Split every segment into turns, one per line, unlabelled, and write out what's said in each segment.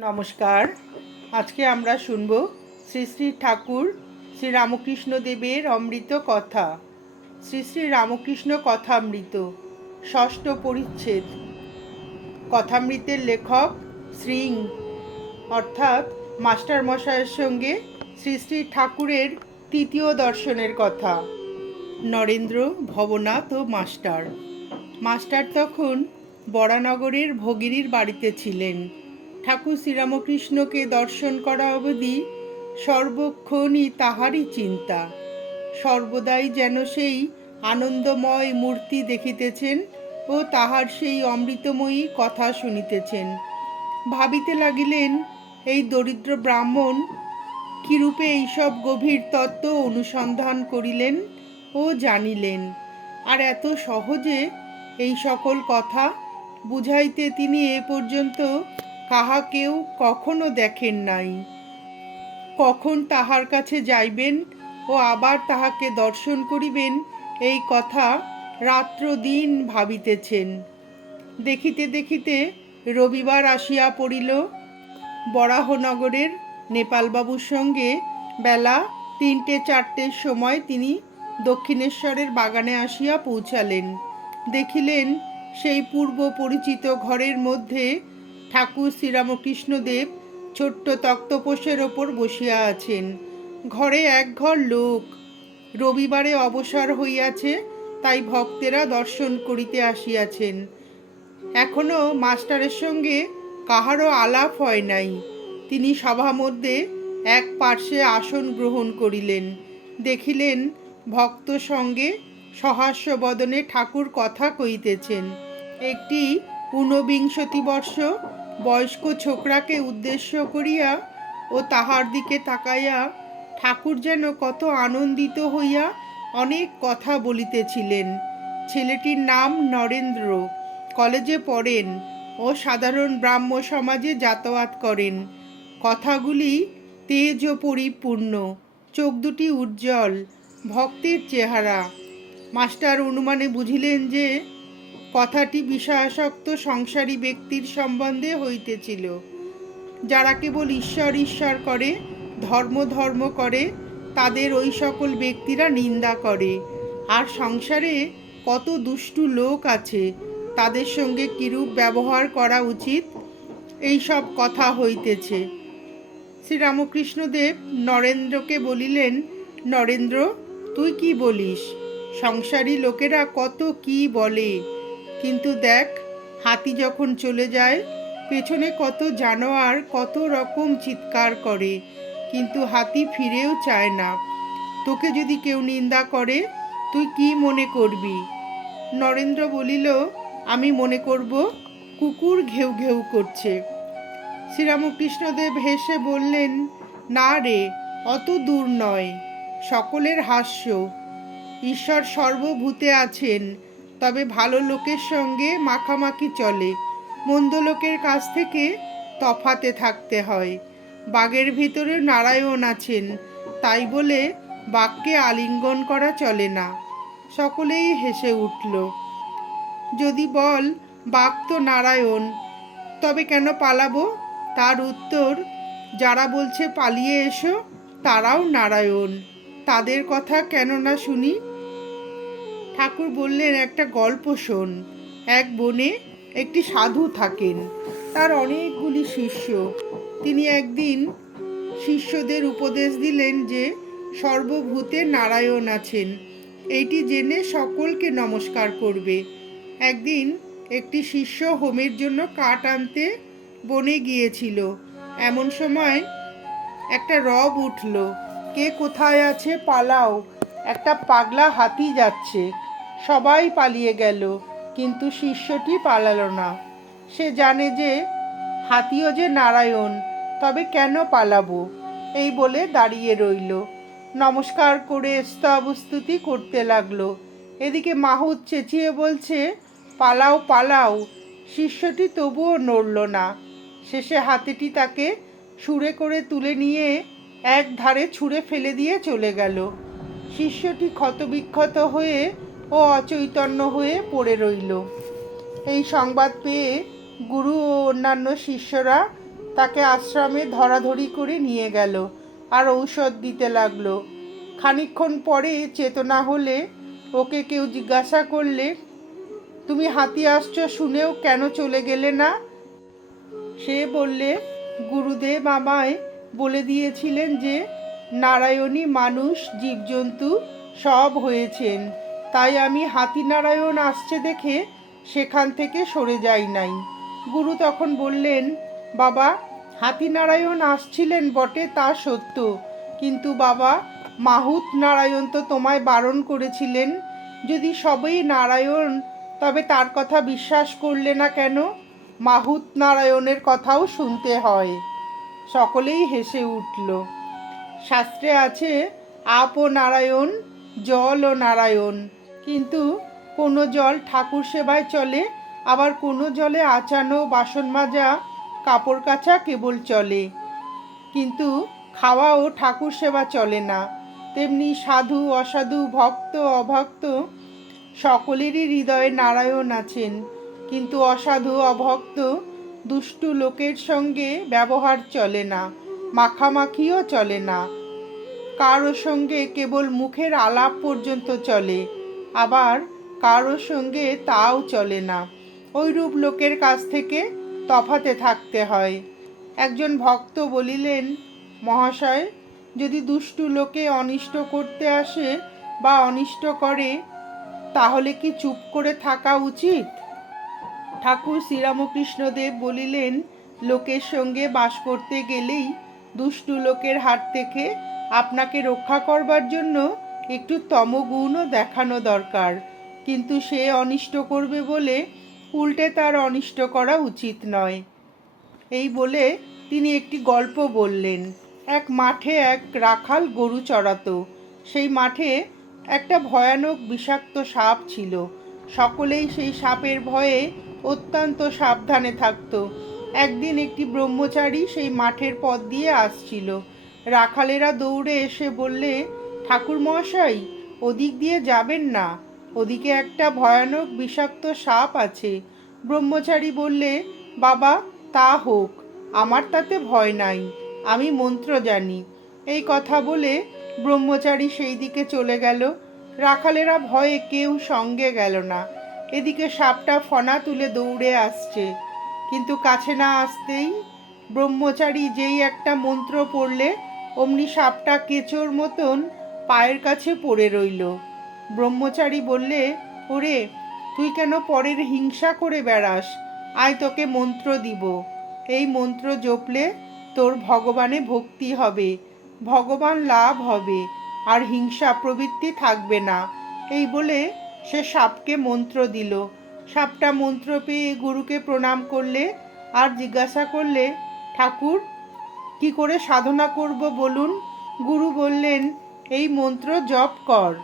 নমস্কার। আজকে আমরা শুনব শ্রী শ্রী ঠাকুর শ্রী রামকৃষ্ণ দেবের অমৃত কথা। শ্রী শ্রী রামকৃষ্ণ কথামৃত, ষষ্ঠ পরিচ্ছেদ। কথামৃতের লেখক শ্রীং। অর্থাৎ মাস্টার মশাইয়ের সঙ্গে শ্রী শ্রী ঠাকুরের তৃতীয় দর্শনের কথা। নরেন্দ্র ভবনাথ ও মাস্টার। মাস্টার তখন বরানগরের ভগিনীর বাড়িতে ছিলেন। ঠাকুর শ্রীরামকৃষ্ণকে দর্শন করা অবধি সর্বক্ষণই তাহারই চিন্তা। সর্বদাই যেন সেই আনন্দময় মূর্তি দেখিতেছেন ও তাহার সেই অমৃতময়ী কথা শুনিতেছেন। ভাবিতে লাগিলেন, এই দরিদ্র ব্রাহ্মণ কিরূপে এইসব গভীর তত্ত্ব অনুসন্ধান করিলেন ও জানিলেন। আর এত সহজে এই সকল কথা বুঝাইতে তিনি এ পর্যন্ত কাহাকেও কখনো দেখেন নাই। কখন তাহার কাছে যাইবেন ও আবার তাহাকে দর্শন করিবেন, এই কথা রাত্র দিন ভাবিতেছেন। দেখিতে দেখিতে রবিবার আসিয়া পড়িল। বরাহনগরের নেপালবাবুর সঙ্গে বেলা তিনটে চারটের সময় তিনি দক্ষিণেশ্বরের বাগানে আসিয়া পৌঁছালেন। দেখিলেন সেই পূর্ব পরিচিত ঘরের মধ্যে ঠাকুর শ্রীরামকৃষ্ণদেব ছোট্ট তক্তপোষের ওপর বসিয়া আছেন। ঘরে এক ঘর লোক। রবিবারে অবসর হইয়াছে, তাই ভক্তেরা দর্শন করিতে আসিয়াছেন। এখনও মাস্টারের সঙ্গে কাহারও আলাপ হয় নাই। তিনি সভা মধ্যে এক পার্শ্বে আসন গ্রহণ করিলেন। দেখিলেন ভক্ত সঙ্গে সহাস্য বদনে ঠাকুর কথা কইতেছেন। একটি ঊনবিংশতি বর্ষ বয়স্ক ছোকরাকে উদ্দেশ্য করিয়া ও তাহার দিকে তাকাইয়া ঠাকুর যেন কত আনন্দিত হইয়া অনেক কথা বলিতেছিলেন। ছেলেটির নাম নরেন্দ্র। কলেজে পড়েন ও সাধারণ ব্রাহ্ম সমাজে যাতায়াত করেন। কথাগুলি তেজ ও পরিপূর্ণ চোখ দুটি উজ্জ্বল, ভক্তের চেহারা। মাস্টার অনুমানে বুঝিলেন যে কথাটি বিষয়াসক্ত সংসারী ব্যক্তির সম্বন্ধে হইতেছিল। যারা কেবল ঈশ্বর ঈশ্বর করে, ধর্ম ধর্ম করে, তাদের ওই সকল ব্যক্তিরা নিন্দা করে। আর সংসারে কত দুষ্টু লোক আছে, তাদের সঙ্গে কিরূপ ব্যবহার করা উচিত, এই সব কথা হইতেছে। শ্রীরামকৃষ্ণদেব নরেন্দ্রকে বলিলেন, নরেন্দ্র, তুই কি বলিস? সংসারী লোকেরা কত কি বলে? কিন্তু দেখ, হাতি যখন চলে যায়, পেছনে কত জানোয়ার কত রকম চিৎকার করে, কিন্তু হাতি ফিরেও চায় না। তোকে যদি কেউ নিন্দা করে, তুই কি মনে করবি? নরেন্দ্র বলিল, আমি মনে করব, কুকুর ঘেউ ঘেউ করছে। শ্রীরামকৃষ্ণদেব হেসে বললেন, না রে, অত দূর নয়, সকলের হাস্য। ঈশ্বর সর্বভূতে আছেন তবে ভালো লোকের সঙ্গে মাখামাখি চলে। মন্দ লোকের কাছ থেকে তফাতে থাকতে হয়। বাঘের ভিতরে নারায়ণ আছেন, তাই বলে বাঘকে আলিঙ্গন করা চলে না। সকলেই হেসে উঠল, যদি বল, বাঘ তো নারায়ণ, তবে কেন পালাবো? তার উত্তর, যারা বলছে পালিয়ে এসো, তারাও নারায়ণ। তাদের কথা কেন না শুনি ঠাকুর বললেন, একটা গল্প শোন। এক বনে একটি সাধু থাকেন। তার অনেকগুলি শিষ্য। তিনি একদিন শিষ্যদের উপদেশ দিলেন যে, সর্বভূতে নারায়ণ আছেন। এইটি জেনে সকলকে নমস্কার করবে। একদিন একটি শিষ্য হোমের জন্য কাঠ আনতে বনে গিয়েছিল। এমন সময় একটা রব উঠল। কে কোথায় আছে পালাও। একটা পাগলা হাতি যাচ্ছে। সবাই পালিয়ে গেল, কিন্তু শিষ্যটি পালালো না। সে জানে যে, হাতিও যে নারায়ণ, তবে কেন পালাবো? এই বলে দাঁড়িয়ে রইল। নমস্কার করে স্তবস্তুতি করতে লাগল। এদিকে মাহুত চেঁচিয়ে বলছে, পালাও পালাও। শিষ্যটি তবুও নড়ল না। শেষে হাতিটি তাকে সুরে করে তুলে নিয়ে এক ধারে ছুঁড়ে ফেলে দিয়ে চলে গেল। শিষ্যটি ক্ষতবিক্ষত হয়ে ও অচৈতন্য হয়ে পড়ে রইল। এই সংবাদ পেয়ে গুরু ও অন্যান্য শিষ্যরা তাকে আশ্রমে ধরাধরি করে নিয়ে গেল আর ঔষধ দিতে লাগল। খানিকক্ষণ পরে চেতনা হলে ওকে কেউ জিজ্ঞাসা করলে, তুমি হাতি আসছো শুনেও কেন চলে গেলে না? সে বললে, গুরুদেব আমায় বলে দিয়েছিলেন যে, নারায়ণী মানুষ, জীবজন্তু সব হয়েছেন। তাই আমি হাতি নারায়ণ আসছে দেখে সেখান থেকে সরে যাই নাই। গুরু তখন বললেন, বাবা হাতি নারায়ণ আসছিলেন বটে তা সত্য। কিন্তু বাবা, মাহুত নারায়ণ তো তোমায় বারণ করেছিলেন। যদি সবই নারায়ণ, তবে তার কথা বিশ্বাস করলে না কেন? মাহুত নারায়ণের কথাও শুনতে হয়। সকলেই হেসে উঠল। শাস্ত্রে আছে আপ ও নারায়ণ জল ও নারায়ণ। কিন্তু কোনো জল ঠাকুর সেবায় চলে, আবার কোনো জলে আচানো বাসন মাজা, কাপড় কাচা কেবল চলে। কিন্তু খাওয়া ও ঠাকুর সেবা চলে না। তেমনি সাধু, অসাধু, ভক্ত, অভক্ত সকলেরই হৃদয়ে নারায়ণ আছেন। কিন্তু অসাধু, অভক্ত দুষ্টু লোকের সঙ্গে ব্যবহার চলে না, মাখামাখিও চলে না। কারও সঙ্গে কেবল মুখের আলাপ পর্যন্ত চলে। আবার কারও সঙ্গে তাও চলে না। ওইরূপ লোকের কাছ থেকে তফাতে থাকতে হয়। একজন ভক্ত বলিলেন, মহাশয়, যদি দুষ্টু লোকে অনিষ্ট করতে আসে বা অনিষ্ট করে, তাহলে কি চুপ করে থাকা উচিত? ঠাকুর শ্রীরামকৃষ্ণদেব বলিলেন, লোকের সঙ্গে বাস করতে গেলেই দুষ্টু লোকের হাত থেকে আপনাকে রক্ষা করবার জন্য একটু তমগুণও দেখানো দরকার। কিন্তু সে অনিষ্ট করবে বলে উল্টে তার অনিষ্ট করা উচিত নয়। এই বলে তিনি একটি গল্প বললেন। এক মাঠে এক রাখাল গরু চড়াতো। সেই মাঠে একটা ভয়ানক বিষাক্ত সাপ ছিল। সকলেই সেই সাপের ভয়ে অত্যন্ত সাবধানে থাকতো। একদিন একটি ব্রহ্মচারী সেই মাঠের পথ দিয়ে আসছিল। রাখালেরা দৌড়ে এসে বললে ঠাকুর মহাশয় ওদিক দিয়ে যাবেন না। ওদিকে একটা ভয়ানক বিষাক্ত সাপ আছে। ব্রহ্মচারী বললে, বাবা, তা হোক, আমার তাতে ভয় নাই, আমি মন্ত্র জানি। এই কথা বলে ব্রহ্মচারী সেই দিকে চলে গেল। রাখালেরা ভয়ে কেউ সঙ্গে গেল না। এদিকে সাপটা ফনা তুলে দৌড়ে আসছে। কিন্তু কাছে না আসতেই ব্রহ্মচারী যেই একটা মন্ত্র পড়লে, অমনি সাপটা কেচোর মতন পায়ের কাছে পড়ে রইল। ব্রহ্মচারী বললে, ওরে, তুই কেন পরের হিংসা করে বেড়াস? আয় তোকে মন্ত্র দিব। এই মন্ত্র জপলে তোর ভগবানে ভক্তি হবে। ভগবান লাভ হবে, আর হিংসা প্রবৃত্তি থাকবে না। এই বলে সে সাপকে মন্ত্র দিল। সাপটা মন্ত্র পেয়ে গুরুকে প্রণাম করলে আর জিজ্ঞাসা করলে, ঠাকুর, কি করে সাধনা করব বলুন? গুরু বললেন এই মন্ত্র জপ কর।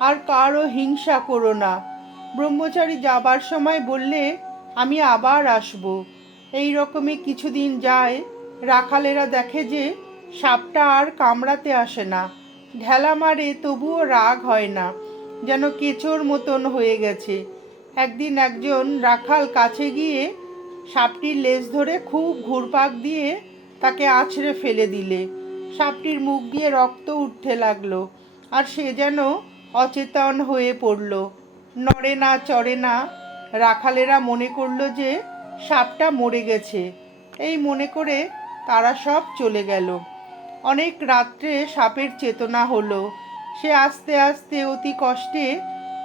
আর কারও হিংসা করো না। ব্রহ্মচারী যাবার সময় বললে, আমি আবার আসব। এই রকমই কিছুদিন যায়। রাখালেরা দেখে যে, সাপটা আর কামড়াতে আসে না। ঢেলা মারে তবুও রাগ হয় না, যেন কেচোর মতন হয়ে গেছে। একদিন একজন রাখাল কাছে গিয়ে, সাপটির লেজ ধরে খুব ঘুরপাক দিয়ে তাকে আছড়ে ফেলে দিলে। সাপটির মুখ দিয়ে রক্ত উঠতে লাগল, আর সে যেন অচেতন হয়ে পড়ল। নড়ে না, চড়ে না, রাখালেরা মনে করল যে সাপটা মরে গেছে। এই মনে করে তারা সব চলে গেল। অনেক রাত্রে সাপের চেতনা হলো। সে আস্তে আস্তে অতি কষ্টে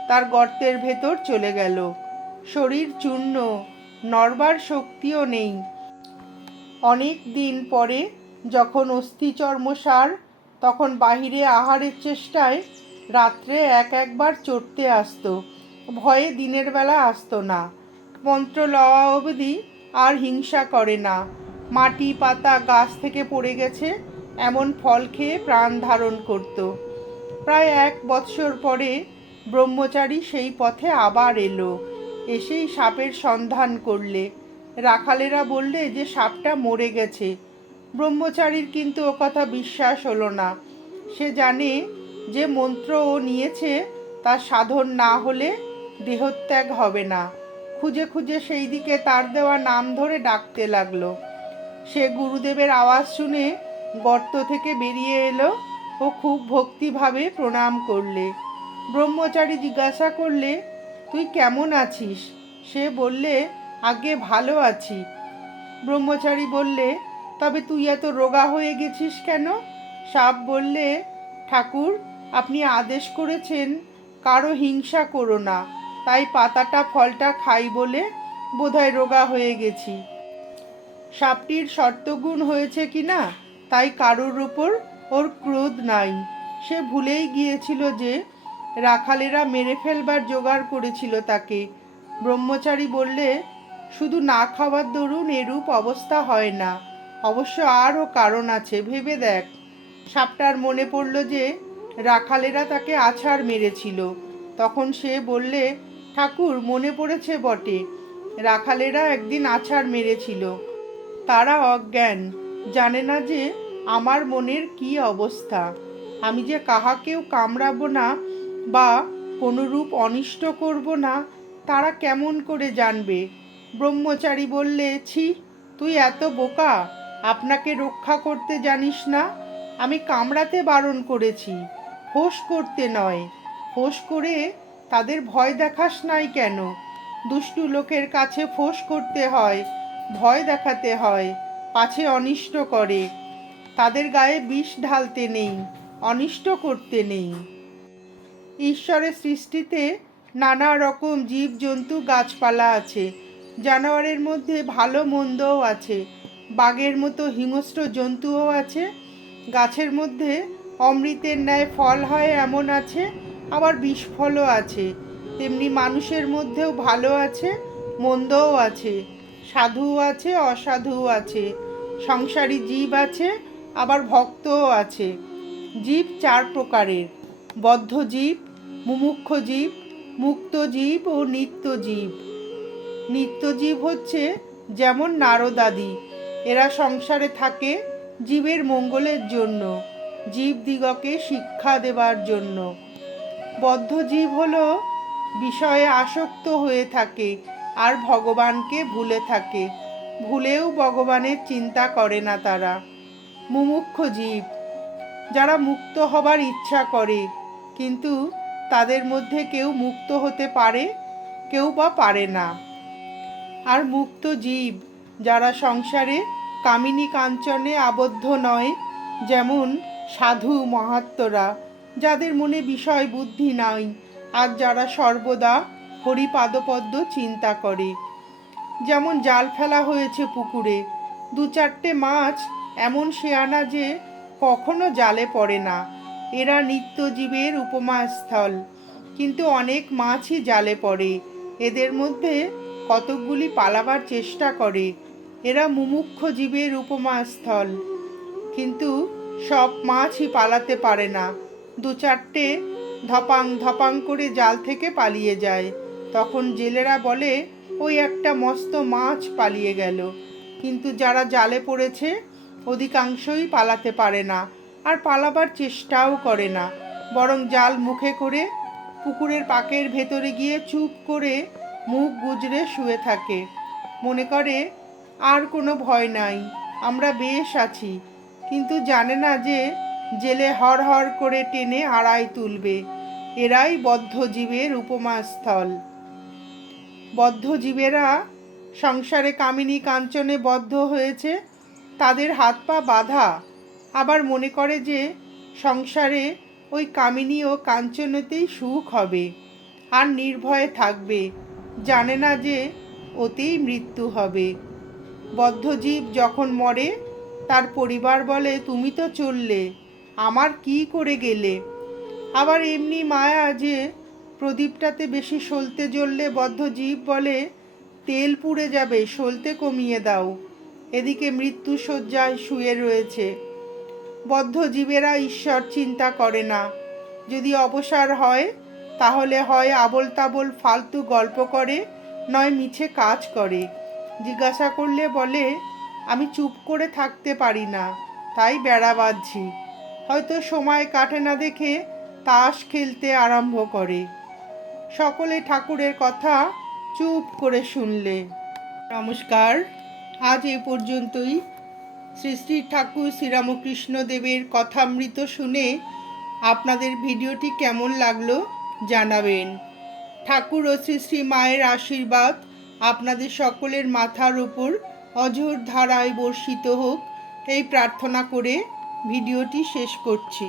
তার গর্তের ভেতর চলে গেল। শরীর চূর্ণ, নড়বার শক্তিও নেই। অনেক দিন পরে যখন অস্থি চর্মসার তখন বাহিরে আহারের চেষ্টায় রাত্রে এক একবার চড়তে আসতো। ভয়ে দিনের বেলা আসতো না। মন্ত্র লওয়া অবধি আর হিংসা করে না। মাটি, পাতা, গাছ থেকে পড়ে গেছে, এমন ফল খেয়ে প্রাণ ধারণ করত। প্রায় এক বৎসর পরে ব্রহ্মচারী সেই পথে আবার এলো। এসেই সাপের সন্ধান করলে। রাখালেরা বললে যে সাপটা মরে গেছে। ব্রহ্মচারীর কিন্তু ও কথা বিশ্বাস হলো না। সে জানে যে মন্ত্র ও নিয়েছে তার সাধন না হলে দেহত্যাগ হবে না। খুঁজে খুঁজে সেই দিকে তার দেওয়া নাম ধরে ডাকতে লাগল। সে গুরুদেবের আওয়াজ শুনে গর্ত থেকে বেরিয়ে এলো ও খুব ভক্তিভাবে প্রণাম করলে। ব্রহ্মচারী জিজ্ঞাসা করলে, তুই কেমন আছিস? সে বললে, আগে ভালো আছি। ব্রহ্মচারী বললে তবে তুই এত রোগা হয়ে গেছিস কেন? সাপ বললে, ঠাকুর, আপনি আদেশ করেছেন, কারও হিংসা করো না। তাই পাতাটা ফলটা খাই বলে বোধহয় রোগা হয়ে গেছি। সাপটির শর্তগুণ হয়েছে কি না, তাই কারোর ওপর ওর ক্রোধ নাই। সে ভুলেই গিয়েছিল যে রাখালেরা মেরে ফেলবার জোগাড় করেছিল তাকে। ব্রহ্মচারী বললে, শুধু না খাওয়ার দরুন এরূপ অবস্থা হয় না। অবশ্য আরও কারণ আছে, ভেবে দেখ। সাপটার মনে পড়ল যে রাখালেরা তাকে আছাড় মেরেছিল। তখন সে বললে, ঠাকুর, মনে পড়েছে বটে, রাখালেরা একদিন আছাড় মেরেছিল। তারা অজ্ঞান, জানে না যে আমার মনের কি অবস্থা। আমি যে কাহাকেও কামড়াবো না বা কোনোরূপ অনিষ্ট করব না, তারা কেমন করে জানবে? ব্রহ্মচারী বললে, ছি, তুই এত বোকা আপনাকে রক্ষা করতে জানিস না? আমি কামড়াতে বারণ করেছি। হোস করতে নয়। হোস করে তাদের ভয় দেখাস নাই কেন? দুষ্টু লোকের কাছে ফোঁস করতে হয়, ভয় দেখাতে হয়, পাছে অনিষ্ট করে। তাদের গায়ে বিষ ঢালতে নেই, অনিষ্ট করতে নেই। ঈশ্বরের সৃষ্টিতে নানা রকম জীবজন্তু গাছপালা আছে, জানোয়ারের মধ্যে ভালো মন্দও আছে বাঘের মতো হিংস্র জন্তুও আছে। গাছের মধ্যে অমৃতের ন্যায় ফল হয় এমন আছে, আবার বিষফলও আছে। তেমনি মানুষের মধ্যেও ভালো আছে, মন্দও আছে। সাধুও আছে, অসাধুও আছে। সংসারী জীব আছে, আবার ভক্তও আছে। জীব চার প্রকারের। বদ্ধ জীব মুমুক্ষ জীব, মুক্ত জীব ও নিত্য জীব। নিত্যজীব হচ্ছে যেমন নারদাদি এরা সংসারে থাকে জীবের মঙ্গলের জন্য, জীব দিগকে শিক্ষা দেবার জন্য। বদ্ধ জীব হলো বিষয়ে আসক্ত হয়ে থাকে আর ভগবানকে ভুলে থাকে। ভুলেও ভগবানের চিন্তা করে না তারা। মুমুক্ষ জীব। যারা মুক্ত হবার ইচ্ছা করে, কিন্তু তাদের মধ্যে কেউ মুক্ত হতে পারে, কেউ বা পারে না। আর মুক্ত জীব যারা সংসারে কামিনী কাঞ্চনে আবদ্ধ নয়, যেমন সাধু মহাত্মরা, যাদের মনে বিষয় বুদ্ধি নাই, আর যারা সর্বদা হরিপাদপদ্ম চিন্তা করে। যেমন জাল ফেলা হয়েছে পুকুরে, দু চারটে মাছ এমন শেয়ানা যে কখনো জালে পড়ে না। এরা নিত্যজীবের উপমাস্থল, কিন্তু অনেক মাছই জালে পড়ে। এদের মধ্যে কতকগুলি পালাবার চেষ্টা করে। এরা মুমুক্ষ জীবের উপমাস্থল। কিন্তু সব মাছই পালাতে পারে না। দু চারটে ধপাং ধপাং করে জাল থেকে পালিয়ে যায়। তখন জেলেরা বলে, ওই একটা মস্ত মাছ পালিয়ে গেল। কিন্তু যারা জালে পড়েছে, অধিকাংশই পালাতে পারে না আর পালাবার চেষ্টাও করে না। বরং জাল মুখে করে পুকুরের পাকের ভেতরে গিয়ে চুপ করে মুখ গুজরে শুয়ে থাকে। মনে করে আর কোনো ভয় নাই। আমরা বেশ আছি। কিন্তু জানে না যে জেলে হর হর করে টেনে আড়াই তুলবে। এরাই বদ্ধজীবের উপমাস্থল। বদ্ধজীবেরা সংসারে কামিনী কাঞ্চনে বদ্ধ হয়েছে। তাদের হাত পা বাঁধা। আবার মনে করে যে সংসারে ওই কামিনী ও কাঞ্চনেতেই সুখ হবে। আর নির্ভয়ে থাকবে। জানে না যে ওতেই মৃত্যু হবে। বদ্ধজীব যখন মরে, তার পরিবার বলে, তুমি তো চললে, আমার কি করে গেলে? আবার এমনি মায়া যে প্রদীপটাতে বেশি সলতে জ্বললে, বদ্ধজীব বলে, তেল পুড়ে যাবে, সলতে কমিয়ে দাও, এদিকে মৃত্যু শয্যায় শুয়ে রয়েছে। বদ্ধ জীবেরা ঈশ্বর চিন্তা করে না। যদি অবসর হয়, তাহলে হয় আবল তাবল ফালতু গল্প করে, নয় মিছে কাজ করে। জিজ্ঞাসা করলে বলে, আমি চুপ করে থাকতে পারি না, তাই বেড়া বাঁধছি। হয়তো সময় কাটে না দেখে তাস খেলতে আরম্ভ করে। সকলে ঠাকুরের কথা চুপ করে শুনলে। নমস্কার, আজ এ পর্যন্তই। শ্রী শ্রী ঠাকুর শ্রীরামকৃষ্ণ দেবের কথামৃত শুনে আপনাদের ভিডিওটি কেমন লাগল জানাবেন। ঠাকুর ও শ্রী শ্রী মায়ের আশীর্বাদ আপনাদের সকলের মাথার উপর অঝোর ধারায় বর্ষিত হোক এই প্রার্থনা করে ভিডিওটি শেষ করছি।